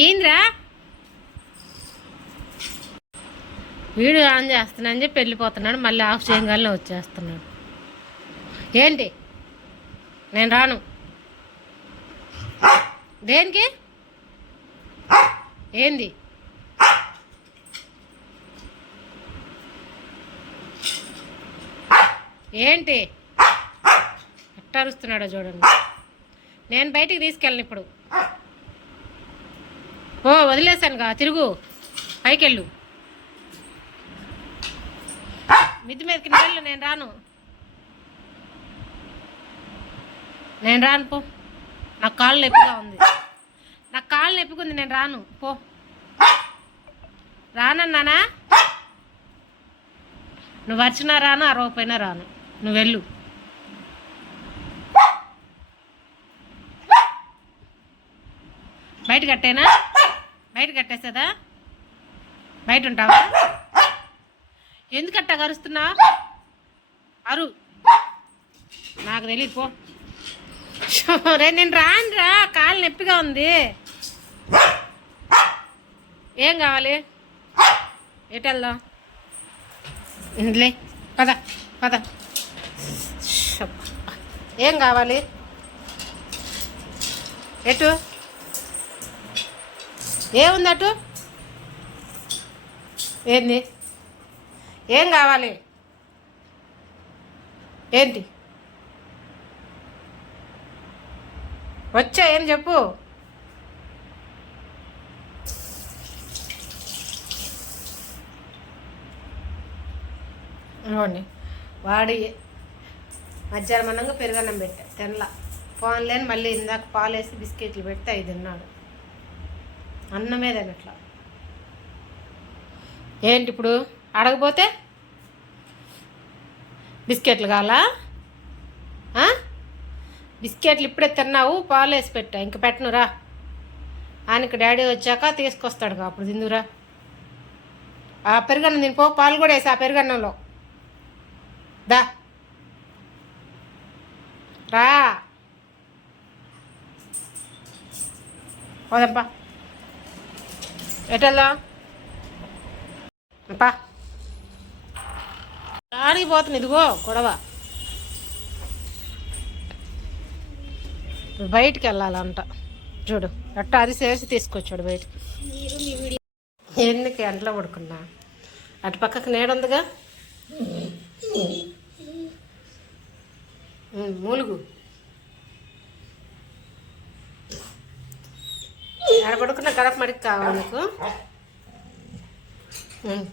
ఏంద్రా? Video on చేస్తున్నా అని చెప్పి వెళ్ళిపోతున్నాడు మళ్ళీ ఆఫ్ చేయగానే వచ్చేస్తున్నాడు. ఏంటి? నేను రాను. దేనికి? ఏంది? ఏంటి? అట్టరుస్తున్నాడో చూడండి. నేను బయటికి తీసుకెళ్ళను ఇప్పుడు. ఓ వదిలేశానుగా తిరుగు. పైకెళ్ళు. మిద్ది మీదకి వెళ్ళు నేను రాను. నేను రాను పో. నాకు కాళ్ళు నొప్పిగా ఉంది. నాకు కాళ్ళు నొప్పిగా నేను రాను పో. రానన్నానా? నువ్వు వచ్చినా రాను ఆ రాను. నువ్వు వెళ్ళు. బయట కట్టేనా? బయట కట్టేసేదా? బయట ఉంటావా? ఎందుకట్టా కరుస్తున్నా అరు. నాకు తెలియదు పో. రే నేను రానురా కాలు నొప్పిగా ఉంది. ఏం కావాలి? ఎటు వెళ్దాం? ఇందులే పద పద. ఏం కావాలి? ఎటు? ఏముంది అటు? ఏంది? ఏం కావాలి? ఏంటి? వచ్చా ఏం చెప్పు? ఇవ్వండి. వాడి మధ్యాహ్నం అన్నంగా పెరుగన్నం పెట్టా తినలా ఫోన్ లేని మళ్ళీ ఇందాక పాలు వేసి బిస్కెట్లు పెడితే అవి తిన్నాడు. అన్నమే తినట్లా. ఏంటి ఇప్పుడు? అడగపోతే? బిస్కెట్లు కావాలా? బిస్కెట్లు ఇప్పుడే తిన్నావు పాలు వేసి పెట్టా. ఇంక పెట్టనురా. ఆయనకి డాడీ వచ్చాక తీసుకొస్తాడు అప్పుడు తిందురా ఆ పెరుగన్నం తినిపో పాలు కూడా వేసి ఆ పెరుగన్నంలో. దా. రా. పోదంపా. ఎటలా? పా. ఆడికి ఇదిగో గొడవ. బయటికి వెళ్ళాలంట. చూడు అట్ట అరిసేసి తీసుకొచ్చాడు బయటికి. ఎందుకు ఎంట్లో పడుకున్నా? అటు పక్కకు నీడ ఉందిగా? మూలుగు. ఎక్కడ పడుకున్న గడప మడికి కావాలి నీకు ఉమ్.